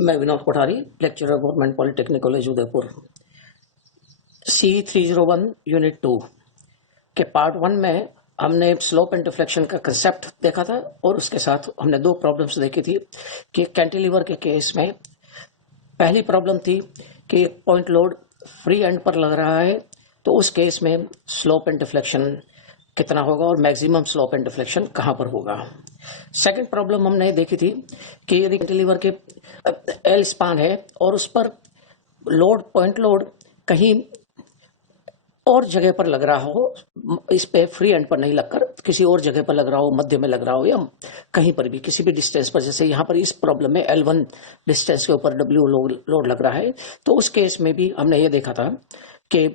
मैं Vinod Kothari, lecturer government polytechnic college Udaipur. C301 unit 2 के part 1 में हमने स्लोप एंड डिफ्लेक्शन का कंसेप्ट देखा था और उसके साथ हमने दो प्रॉब्लम्स देखी थी कि कैंटिलीवर के केस में पहली प्रॉब्लम थी कि पॉइंट लोड फ्री एंड पर लग रहा है, तो उस केस में स्लोप एंड डिफ्लेक्शन कितना होगा और मैक्सिमम स्लोप एंड डिफ्लेक्शन कहां पर होगा। सेकंड प्रॉब्लम हमने देखी थी कि यदि कैंटिलीवर के एल स्पान है और उस पर लोड पॉइंट लोड कहीं और जगह पर लग रहा हो, इस पे फ्री एंड पर नहीं लगकर किसी और जगह पर लग रहा हो, मध्य में लग रहा हो या कहीं पर भी किसी भी डिस्टेंस पर, जैसे यहाँ पर इस प्रॉब्लम में L1 डिस्टेंस के ऊपर W लोड लग रहा है, तो उस केस में भी हमने ये देखा था कि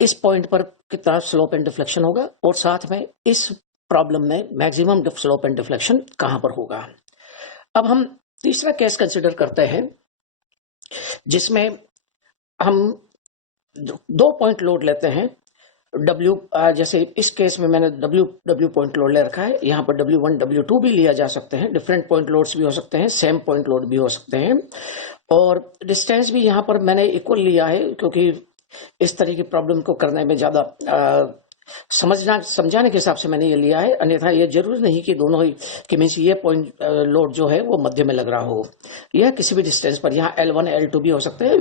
इस पॉइंट पर कितना स्लोप एंड डिफ्लेक्शन होगा और साथ में इस प्रॉब्लम में मैक्सिमम स्लोप एंड डिफ्लेक्शन कहां पर होगा। अब हम तीसरा केस कंसिडर करते हैं जिसमें हम दो पॉइंट लोड लेते हैं W, जैसे इस केस में मैंने W पॉइंट लोड ले रखा है, यहाँ पर W1 W2 भी लिया जा सकते हैं, डिफरेंट पॉइंट लोड्स भी हो सकते हैं, सेम पॉइंट लोड भी हो सकते हैं और डिस्टेंस भी यहाँ पर मैंने इक्वल लिया है क्योंकि इस तरह की प्रॉब्लम को करने में ज्यादा समझाने के हिसाब से मैंने ये लिया है। अन्यथा ये जरूरी नहीं कि दोनों ही कि मीन्स ये पॉइंट लोड जो है वो मध्य में लग रहा हो, यह किसी भी डिस्टेंस पर, यहाँ L1 L2 भी हो सकते हैं,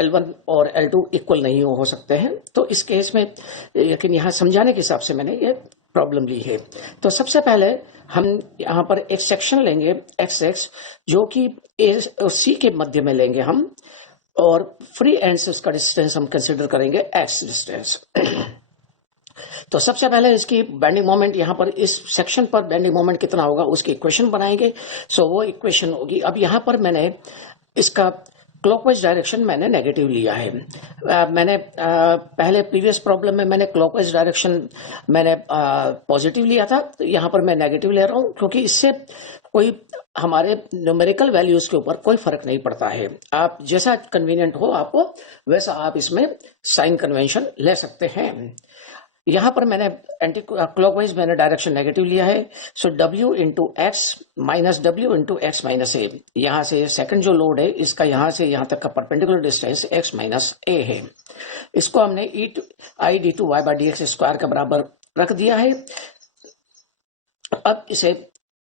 L1 और L2 इक्वल नहीं हो सकते हैं, तो इस केस में लेकिन यहाँ समझाने के हिसाब से मैंने ये प्रॉब्लम ली है। तो सबसे पहले हम यहाँ पर एक सेक्शन लेंगे XX जो कि C के मध्य में लेंगे हम, और फ्री एंड से उसका डिस्टेंस हम कंसिडर करेंगे X डिस्टेंस। तो सबसे पहले इसकी बेंडिंग मोमेंट, यहाँ पर इस सेक्शन पर बेंडिंग मोमेंट कितना होगा उसकी इक्वेशन बनाएंगे। सो वो इक्वेशन होगी, अब यहाँ पर मैंने इसका क्लॉकवाइज डायरेक्शन मैंने नेगेटिव लिया है। मैंने पहले प्रीवियस प्रॉब्लम में मैंने क्लॉकवाइज डायरेक्शन मैंने पॉजिटिव लिया था, तो यहाँ पर मैं नेगेटिव ले रहा हूँ क्योंकि इससे कोई हमारे न्यूमेरिकल वैल्यूज के ऊपर कोई फर्क नहीं पड़ता है। आप जैसा कन्वीनियंट हो आपको वैसा आप इसमें साइन कन्वेंशन ले सकते हैं। यहां पर मैंने एंटी क्लॉकवाइज मैंने डायरेक्शन नेगेटिव लिया है, so W into X minus W into X minus A, यहां से सेकंड जो लोड है इसका यहां से यहां तक का परपेंडिकुलर डिस्टेंस x माइनस ए है। इसको हमने I d2 y by D X square के बराबर रख दिया है। अब इसे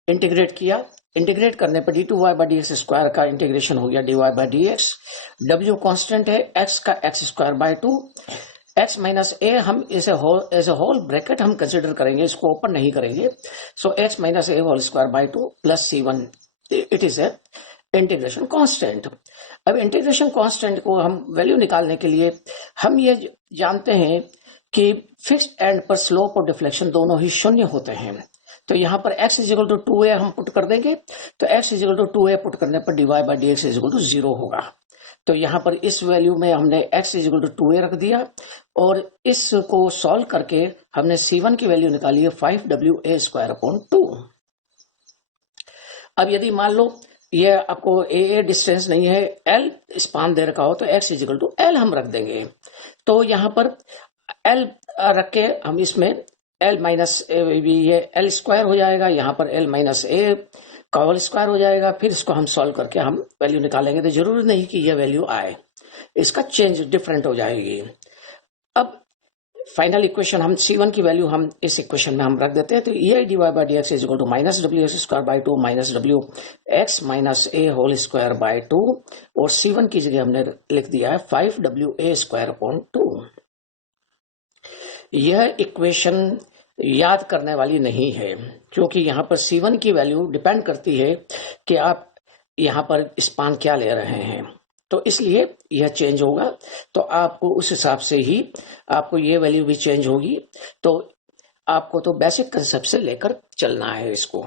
इंटीग्रेट किया, इंटीग्रेट करने पर d2 y by D X square का इंटीग्रेशन हो गया dy by D X. W constant है, x का X square by 2, x minus A हम इसे एज ए होल ब्रैकेट हम कंसिडर करेंगे, इसको ओपन नहीं करेंगे। So x minus A whole square by 2 plus C1, it is a integration constant. अब इंटीग्रेशन कांस्टेंट को हम वैल्यू निकालने के लिए हम ये जानते हैं कि फिक्स्ड एंड पर स्लोप और डिफ्लेक्शन दोनों ही शून्य होते हैं। तो यहाँ पर x is equal to 2a हम पुट कर देंगे, तो x is equal to 2a put करने पर dy by D x is equal to 0 होगा। तो यहाँ पर इस वैल्यू में हमने x is equal to 2a रख दिया और इसको सॉल्व करके हमने C1 की वैल्यू निकाली है 5WA स्क्वायर अपॉन 2। अब यदि मान लो ये आपको a डिस्टेंस नहीं है, L स्पान दे रखा हो, तो x is equal to L हम रख देंगे। तो यहाँ पर L रख के हम इसमें L माइनस ये L स्क्वायर हो जाएगा, यहाँ पर L माइनस ए का होल स्क्वायर हो जाएगा। फिर इसको हम सॉल्व करके हम वैल्यू निकालेंगे, तो जरूरी नहीं कि यह वैल्यू आए, इसका चेंज डिफरेंट हो जाएगी। अब फाइनल इक्वेशन हम C1 की वैल्यू हम इस इक्वेशन में हम रख देते हैं, तो EI dy by D x is equal to minus W x square by 2 minus W x minus A whole square by 2, और C1 की जगह हमने लिख दिया है 5WA स्क्वायर अपॉन 2। यह इक्वेशन याद करने वाली नहीं है क्योंकि यहाँ पर C1 की वैल्यू डिपेंड करती है कि आप यहाँ पर स्पान क्या ले रहे हैं, तो इसलिए यह चेंज होगा। तो आपको उस हिसाब से ही आपको ये वैल्यू भी चेंज होगी। तो आपको तो बेसिक कंसेप्ट से लेकर चलना है इसको।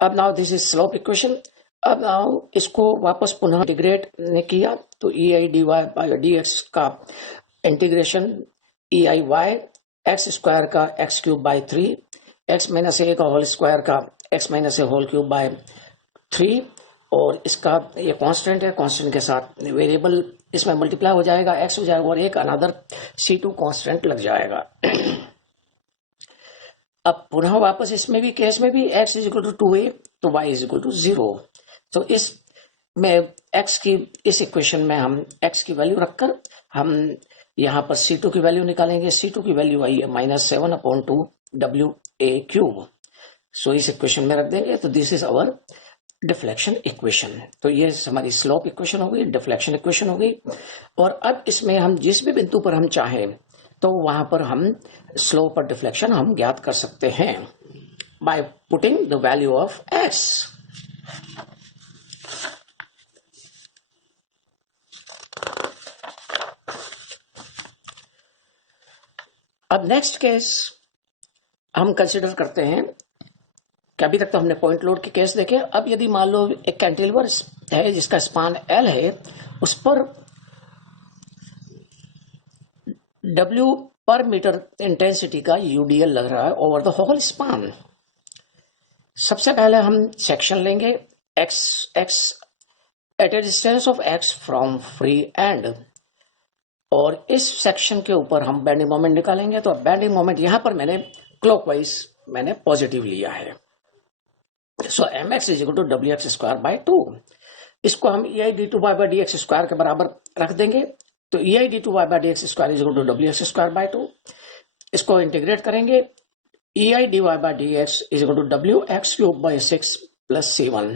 अब now this is slope equation. अब नाउ इसको वापस पुनः इंटीग्रेट ने किया, तो EI dy by D X का integration EI y X square का X cube by 3, X minus A का होल स्क्वायर का X minus A whole cube by 3, और इसका ये कांस्टेंट है, कांस्टेंट के साथ वेरिएबल इसमें मल्टीप्लाई हो जाएगा, एक्स हो जाएगा और एक अनदर C2 कांस्टेंट लग जाएगा। अब पुनः वापस इसमें भी केस में भी x is equal to 2a, तो y इज इक्वल टू 0। तो इस में x की इस इक्वेशन में हम x की वैल्यू रखकर हम यहाँ पर C2 की वैल्यू निकालेंगे। C2 की वैल्यू आई है -7/2 WA³। सो इस इक्वेशन में रख देंगे। तो this is our deflection equation. तो ये हमारी स्लोप इक्वेशन हो गई, डिफ्लेक्शन इक्वेशन हो गई। और अब इसमें हम जिस भी बिंदु पर हम चाहें तो वहां पर हम स्लोप और डिफ्लेक्शन हम ज्ञात कर सकते हैं by putting the value of x। अब नेक्स्ट केस हम कंसिडर करते हैं कि अभी तक तो हमने पॉइंट लोड के केस देखे। अब यदि मान लो एक कैंटिलीवर है जिसका स्पान L है, उस पर W पर मीटर इंटेंसिटी का UDL लग रहा है ओवर द होल स्पान। सबसे पहले हम सेक्शन लेंगे x at a distance of x from free end, और इस सेक्शन के ऊपर हम बेंडिंग मोमेंट निकालेंगे। तो बेंडिंग मोमेंट यहां पर मैंने क्लॉकवाइज मैंने पॉजिटिव लिया है। So mx is equal to WX²/2। इसको हम EI/dx² के बराबर रख देंगे। तो EI/dx² is equal to WX²/2। इसको इंटीग्रेट करेंगे। EI/dx is equal to WX³/6 plus C1।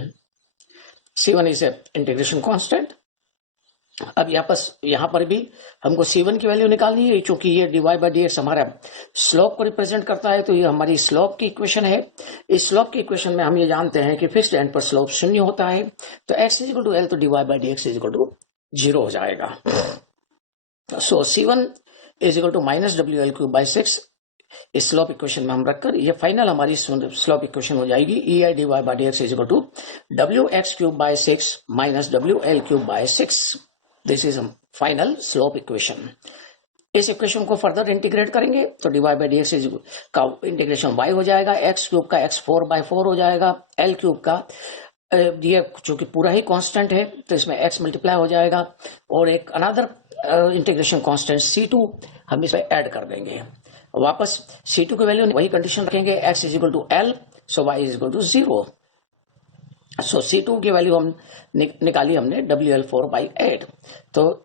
C1 is a integration constant. अब यहां पर भी हमको C1 की वैल्यू निकालनी है, क्योंकि ये dy/dx हमारा स्लोप को रिप्रेजेंट करता है। तो ये हमारी स्लोप की इक्वेशन है। इस स्लोप की इक्वेशन में हम ये जानते हैं कि फिक्स्ड एंड पर स्लोप 0 होता है। तो x is equal to L, तो dy/dx इज इक्वल टू 0 हो जाएगा। सो C1 is equal to -WL³/6 इस स्लोप इक्वेशन में हम रखकर ये फाइनल हमारी स्लोप इक्वेशन हो जाएगी। EI/dx is equal to WX³/6 -WL³/6। This is final slope equation. इस इक्वेशन को फर्दर इंटीग्रेट करेंगे तो dy/dx का इंटीग्रेशन y हो जाएगा, x³ का x4/4 हो जाएगा, L³ का ये चूंकि पूरा ही कांस्टेंट है तो इसमें x मल्टीप्लाई हो जाएगा, और एक अनदर इंटीग्रेशन कांस्टेंट C2 हम इसमें ऐड कर देंगे। वापस C2 की वैल्यू वही कंडीशन रखेंगे, x is equal to L, so y is equal to 0। So C2 की वैल्यू हम निकाली हमने WL4/8। तो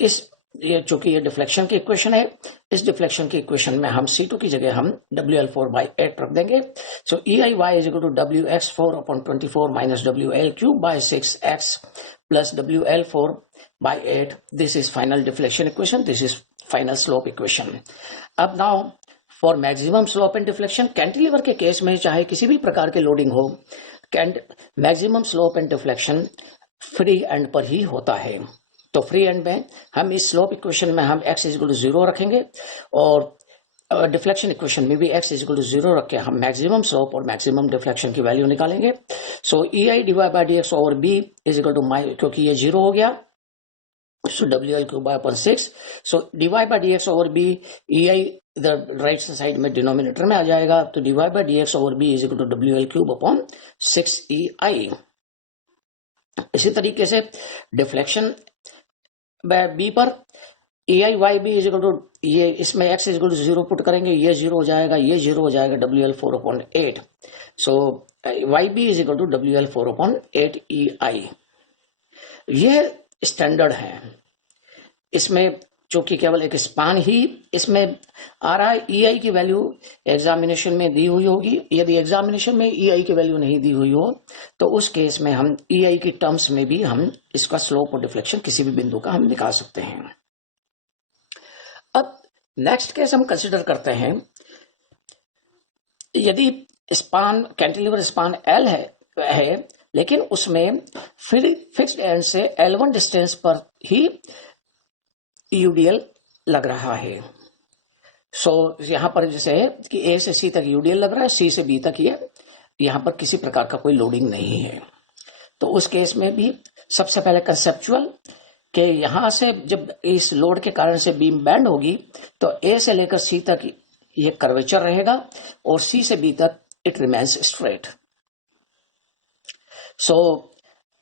ये चूंकि ये डिफ्लेक्शन की इक्वेशन है, इस डिफ्लेक्शन की इक्वेशन में हम C2 की जगह हम WL4/8 रख देंगे। So EIY is equal to WX4/24 minus WL³/6x plus WL4/8। This is final deflection equation, this is final slope equation. अब now for maximum slope and deflection, cantilever के केस में चाहे किसी भी प्रकार के लोडिंग हो, maximum slope and deflection free end पर ही होता है। तो फ्री एंड में हम इस स्लोप इक्वेशन में हम x इज इक्वल टू 0 रखेंगे, और डिफ्लेक्शन इक्वेशन में भी x इज इक्वल टू 0 रख के हम मैक्सिमम स्लोप और मैक्सिमम डिफ्लेक्शन की वैल्यू निकालेंगे। So EI/dx over b is equal to क्योंकि ये 0 हो गया, so WL³/6। So dy/dx over b, EI इधर राइट साइड में डिनोमिनेटर में आ जाएगा। तो dy/dx over b is equal to WL³/6 EI। इसी तरीके से डिफ्लेक्शन b पर EI/YB इज इक्वल टू, ये इसमें x is equal to 0 put करेंगे, ये 0 हो जाएगा, ये 0 हो जाएगा, WL4/8। So YB is equal to WL4/8 EI। ये स्टैंडर्ड है। इसमें चूंकि केवल एक स्पान ही इसमें आ रहा है, EI की वैल्यू एग्जामिनेशन में दी हुई होगी। यदि एग्जामिनेशन में EI की वैल्यू नहीं दी हुई हो तो उस केस में हम EI की टर्म्स में भी हम इसका स्लोप और डिफ्लेक्शन किसी भी बिंदु का हम निकाल सकते हैं। अब नेक्स्ट केस हम कंसिडर करते हैं, यदि स्पान कैंटिलीवर स्पान L है लेकिन उसमें फिक्स्ड एंड से L1 डिस्टेंस पर ही UDL लग रहा है। सो यहां पर जैसे है कि A से C तक UDL लग रहा है, C से B तक ये यहां पर किसी प्रकार का कोई लोडिंग नहीं है। तो उस केस में भी सबसे पहले कंसेप्चुअल कि यहां से जब इस लोड के कारण से बीम बैंड होगी तो A से लेकर C तक ये कर्वेचर रहेगा और C से B तक इट रिमेन्स स्ट्रेट। सो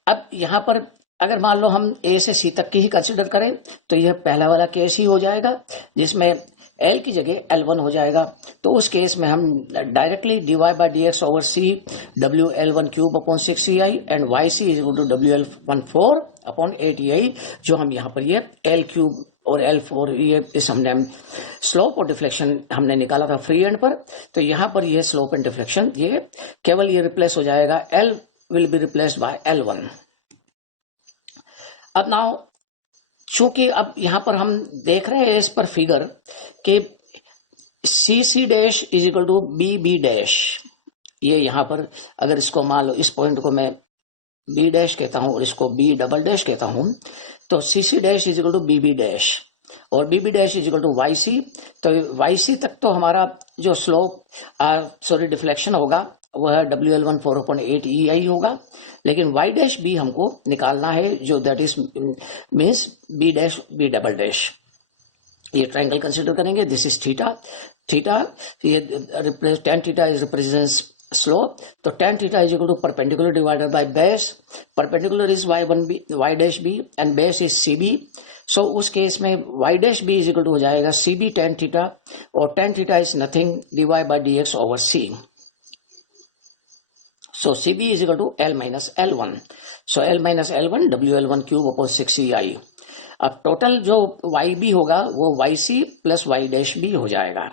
अब यहां पर अगर मान लो हम A से C तक की ही कंसिडर करें तो यह पहला वाला केस ही हो जाएगा, जिसमें L की जगह L1 हो जाएगा। तो उस केस में हम directly dy/dx over c WL1 cube upon 6EI and yc is equal to WL14 upon 8EI, जो हम यहाँ पर ये L क्यूब और L4 ये इस हमने स्लोप और डिफ्लेक्शन हमने निकाला था फ्री एंड पर। तो यहाँ पर ये स्लोप एंड डिफ्लेक्शन ये केवल ये रिप्लेस हो जाएगा, L will be replaced by L1। अब नाउ चूंकि अब यहां पर हम देख रहे हैं इस पर फिगर कि CC dash is equal to BB dash, ये यहां पर अगर इसको मान लो इस पॉइंट को मैं B डैश कहता हूं और इसको B डबल डैश कहता हूं, तो CC dash is equal to BB dash और BB dash is equal to YC। तो YC तक तो हमारा जो स्लोप डिफ्लेक्शन होगा वह WL14 अपॉन 8EI होगा, लेकिन Y डैश B हमको निकालना है, जो that is means B dash B double dash. ये ट्रायंगल कंसिडर करेंगे, दिस इज थीटा ये tan theta is represents slope, तो tan theta is equal to perpendicular divided by base, perpendicular is Y dash B and base is CB। सो उस case में Y dash B is equal to हो जाएगा CB tan theta, और tan theta is nothing dy/dx over C। So CB is equal to L minus L1. So L minus L1 WL1 cube upon 6EI। अब total जो YB होगा वो YC plus Y dash B हो जाएगा।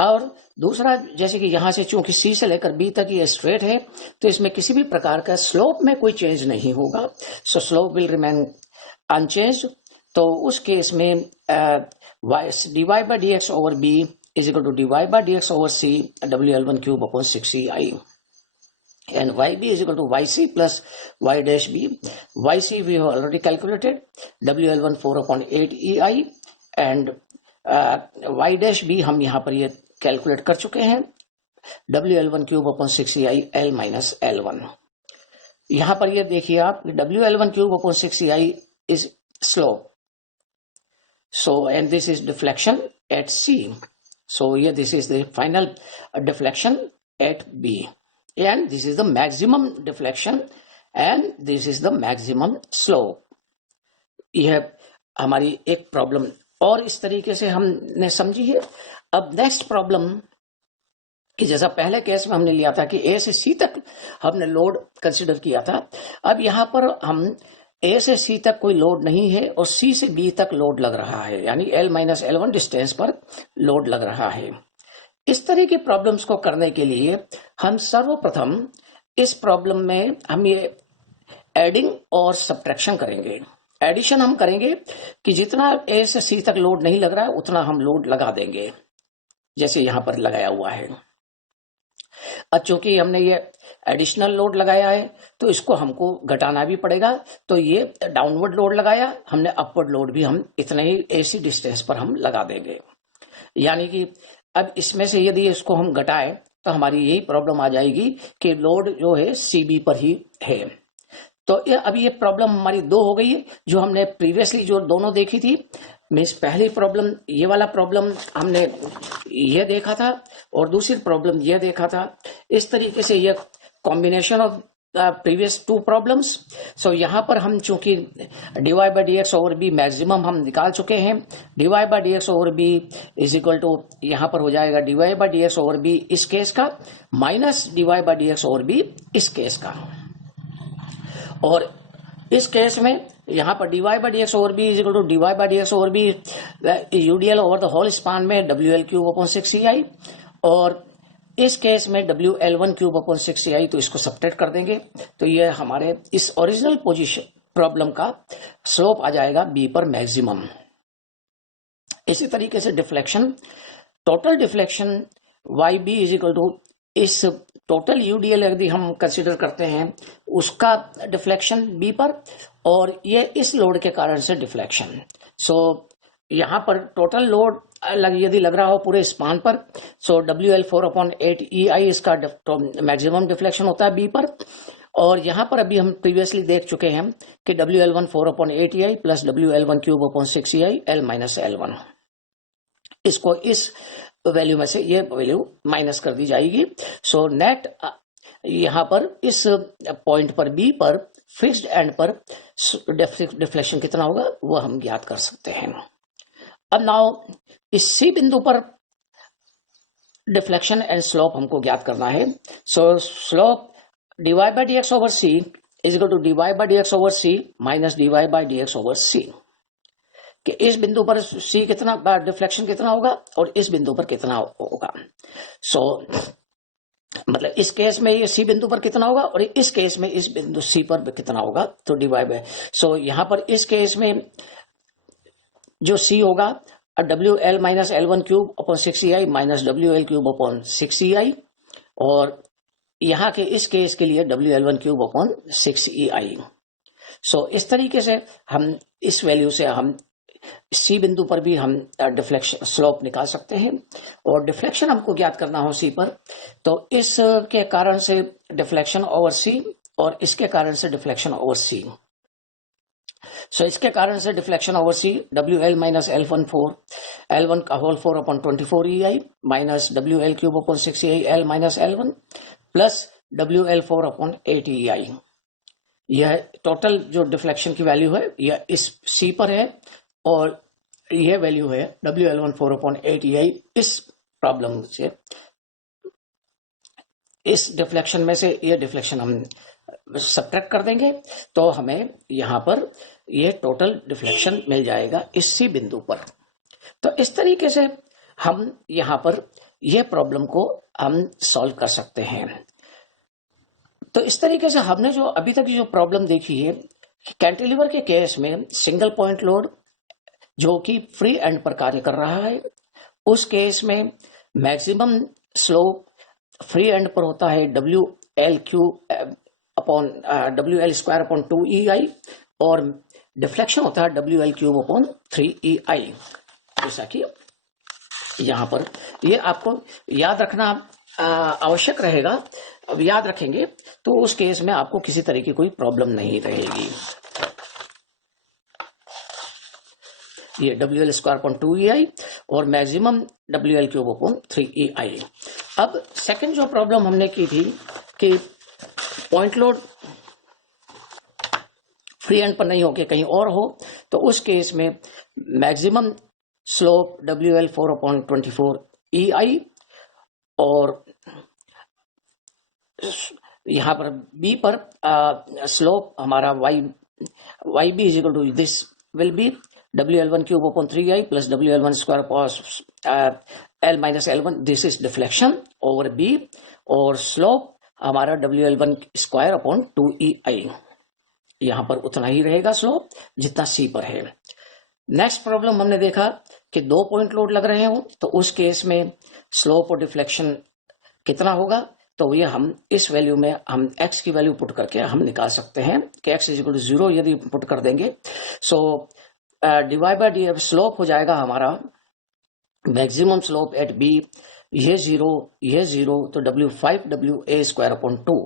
और दूसरा, जैसे कि यहां से चूंकि C से लेकर B तक ये स्ट्रेट है, तो इसमें किसी भी प्रकार का स्लोप में कोई चेंज नहीं होगा। So slope will remain unchange. तो उस केस में dy/dx over B is equal to dy/dx over C WL1 cube upon 6EI। And YB is equal to YC plus Y dash B. YC we have already calculated, WL14 upon 8EI and Y dash B हम यहाँ पर ये calculate कर चुके हैं, WL1 cube upon 6EI L minus L1। यहाँ पर ये देखिए आप, WL1 cube upon 6EI is slope, so and this is deflection at C, so here this is the final deflection at B, and this is the maximum deflection and this is the maximum slope। यह हमारी एक problem और इस तरीके से हमने समझी है। अब नेक्स्ट प्रॉब्लम कि जैसा पहले केस में हमने लिया था कि A से C तक हमने लोड कंसिडर किया था, अब यहां पर हम A से C तक कोई लोड नहीं है और C से B तक लोड लग रहा है, यानी L माइनस L1 डिस्टेंस पर लोड लग रहा है। इस तरह की प्रॉब्लम्स को करने के लिए हम सर्वप्रथम इस प्रॉब्लम में हम ये एडिंग और सब्ट्रैक्शन करेंगे। एडिशन हम करेंगे कि जितना A से C तक लोड नहीं लग रहा है उतना हम लोड लगा देंगे, जैसे यहां पर लगाया हुआ है। अब चूंकि हमने ये एडिशनल लोड लगाया है तो इसको हमको घटाना भी पड़ेगा, तो ये डाउनवर्ड लोड लगाया हमने, अपवर्ड लोड भी हम इतने ही AC डिस्टेंस पर हम लगा देंगे। यानी कि अब इसमें से यदि इसको हम घटाएं तो हमारी यही प्रॉब्लम आ जाएगी कि लोड जो है CB पर ही है। तो अब ये प्रॉब्लम हमारी दो हो गई है, जो हमने प्रीवियसली जो दोनों देखी थी। मीन्स पहली प्रॉब्लम ये वाला प्रॉब्लम हमने ये देखा था और दूसरी प्रॉब्लम ये देखा था। इस तरीके से ये combination of previous two problems. So यहाँ पर हम चूंकि dy/dx ओवर b मैक्सिमम हम निकाल चुके हैं, dy/dx over b is equal to यहाँ पर हो जाएगा dy/dx ओवर b इस केस का माइनस dy/dx ओवर b इस केस का। और इस केस में यहाँ पर dy/dx over b is equal to dy/dx over b UDL over the whole span में WL क्यूब अपॉन 6EI, और इस केस में WL1 क्यूब अपॉन 6EI, तो इसको सब्ट्रैक्ट कर देंगे तो ये हमारे इस ओरिजिनल पोजीशन प्रॉब्लम का स्लोप आ जाएगा B पर मैक्सिमम। इसी तरीके से deflection, total deflection YB is equal to इस टोटल UDL यदि हम कंसिडर करते हैं उसका डिफ्लेक्शन B पर, और ये इस लोड के कारण से डिफ्लेक्शन। सो यहाँ पर टोटल लोड यदि लग रहा हो पूरे स्पान पर, सो WL4 अपॉन 8EI इसका मैक्सिमम डिफ्लेक्शन होता है B पर। और यहाँ पर अभी हम प्रीवियसली देख चुके हैं कि WL1 4 upon 8EI plus WL1 cube upon 6EI L minus L1, इसको इस वैल्यू में से ये वैल्यू माइनस कर दी जाएगी। सो नेट यहाँ पर इस पॉइंट पर B पर फिक्स्ड एंड पर डिफ्लेक्शन कितना होगा वो हम ज्ञात कर सकते हैं। अब नाउ इस सी बिंदु पर डिफ्लेक्शन एंड स्लोप हमको ज्ञात करना है। सो slope dy by dx over c is equal to dy by dx over c minus dy by dx over c, कि इस बिंदु पर c कितना डिफ्लेक्शन कितना होगा और इस बिंदु पर कितना होगा। सो मतलब इस केस में ये सी बिंदु पर कितना होगा और इस केस में इस बिंदु सी पर कितना होगा, तो डिवाइड बाय। सो यहां पर इस केस में जो सी होगा W L minus L one cube upon 6EI minus W L cube upon 6EI, और यहां के इस केस के लिए W L one cube upon 6EI। सो इस तरीके से हम इस वैल्यू से हम सी बिंदु पर भी हम डिफ्लेक्शन स्लोप निकाल सकते हैं, और डिफ्लेक्शन हमको ज्ञात करना हो सी पर, तो इस के कारण से डिफ्लेक्शन ओवर सी और इसके कारण से डिफ्लेक्शन ओवर सी। सो इसके कारण से deflection over C W L minus L one L one का whole 4 upon 24EI minus W L cube upon 6EI L minus L one plus W L 4 upon 8EI। यह total जो deflection की value है यह इस सी पर है, और यह वैल्यू है W L one 4 upon 8EI। इस प्रॉब्लम से इस डिफ्लेक्शन में से यह डिफ्लेक्शन हम सब्ट्रैक्ट कर देंगे, तो हमें यहां पर यह टोटल डिफ्लेक्शन मिल जाएगा इस सी बिंदु पर। तो इस तरीके से हम यहां पर यह प्रॉब्लम को हम सॉल्व कर सकते हैं। तो इस तरीके से हमने जो अभी तक जो प्रॉब्लम देखी है, कैंटिलीवर के केस में सिंगल पॉइंट लोड जो कि फ्री एंड पर कार्य कर रहा है, उस केस में मैक्सिमम स्लोप फ्री एंड पर होता है W L cube upon W L square upon 2EI, और डिफ्लेक्शन होता है W L cube upon 3EI। जैसा कि यहां पर ये आपको याद रखना आवश्यक रहेगा। अब याद रखेंगे तो उस केस में आपको किसी तरह की कोई प्रॉब्लम नहीं रहेगी। ये W L square upon 2EI और maximum W L cube upon 3EI। अब सेकंड जो प्रॉब्लम हमने की थी कि पॉइंट लोड फ्री एंड पर नहीं हो के कहीं और हो, तो उस केस में maximum slope W L 4 upon 24EI, और यहां पर बी पर स्लोप हमारा Y B is equal to this will be W L one cube upon 3EI plus W L one square upon L minus L one. This is deflection over B, और slope हमारा W L one square upon 2EI। यहां पर उतना ही रहेगा slope जितना सी पर है। Next problem हमने देखा कि 2 पॉइंट लोड लग रहे हो, तो उस केस में स्लोप और डिफ्लेक्शन कितना होगा, तो ये हम इस वैल्यू में हम x की वैल्यू पुट करके हम निकाल सकते हैं कि x इज इक्वल टू 0 यदि पुट कर देंगे। So divide by D slope हो जाएगा हमारा मैक्सिमम स्लोप एट बी, ये 0 तो W5 WA स्क्वायर अपॉन 2,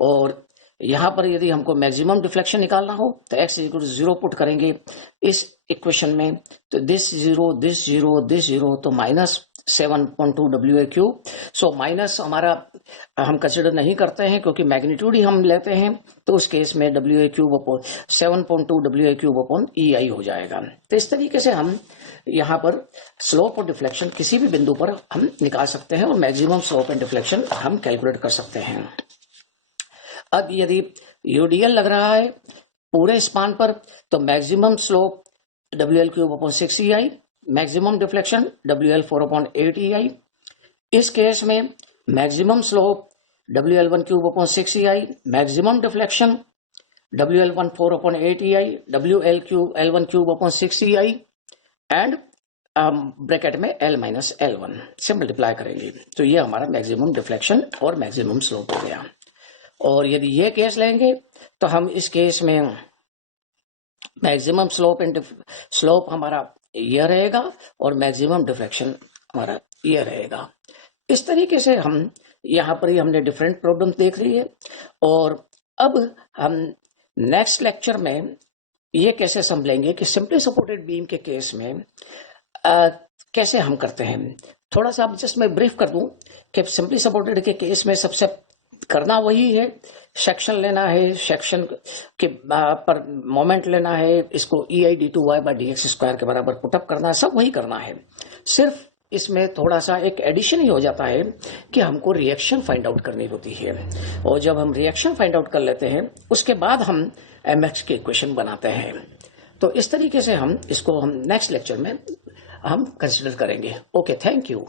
और यहां पर यदि हमको मैक्सिमम डिफ्लेक्शन निकालना हो तो x इक्वल टू 0 पुट करेंगे इस इक्वेशन में, तो दिस 0 तो minus 7.2 WA cube. So minus हमारा हम कंसिडर नहीं करते हैं क्योंकि मैग्नीट्यूड ही हम लेते हैं, तो उस केस में WA cube upon 7.2 WA cube upon EI हो जाएगा। तो इस तरीके से हम यहाँ पर स्लोप और डिफ्लेक्शन किसी भी बिंदु पर हम निकाल सकते हैं, और मैक्सिमम स्लोप एंड डिफ्लेक्शन हम कैलकुलेट कर सकते हैं। अब यदि यूडीएल लग रहा है पूरे स्पान पर, तो maximum slope WL cube upon 6EI, maximum deflection WL 4 upon 8EI। इस केस में maximum slope WL1 cube upon 6EI, maximum deflection WL1 4 upon 8EI, WL cube L1 cube upon 6EI, and bracket में L minus L1 से multiply करेंगे, तो ये हमारा maximum deflection और maximum slope हो गया। और यदि ये केस लेंगे तो हम इस केस में मैक्सिमम स्लोप एंड स्लोप हमारा ये रहेगा और मैक्सिमम डिफ्लेक्शन हमारा ये रहेगा। इस तरीके से हम यहाँ पर ही हमने डिफरेंट प्रॉब्लम देख ली है, और अब हम नेक्स्ट लेक्चर में ये कैसे समझेंगे कि सिंपली सपोर्टेड बीम के केस में कैसे हम करते हैं। थोड़ा सा जस्ट मैं ब्रीफ कर दूं कि सिंपली सपोर्टेड के केस में सबसे करना वही है, सेक्शन लेना है, सेक्शन के पर मोमेंट लेना है, इसको ei/d2y/dx² के बराबर पुटअप करना है, सब वही करना है। सिर्फ इसमें थोड़ा सा एक एडिशन ही हो जाता है कि हमको रिएक्शन फाइंड आउट करनी होती है, और जब हम रिएक्शन फाइंड आउट कर लेते हैं उसके बाद हम mx के इक्वेशन बनाते हैं। तो इस तरीके से हम इसको नेक्स्ट लेक्चर में हम कंसिडर करेंगे। Okay, thank you.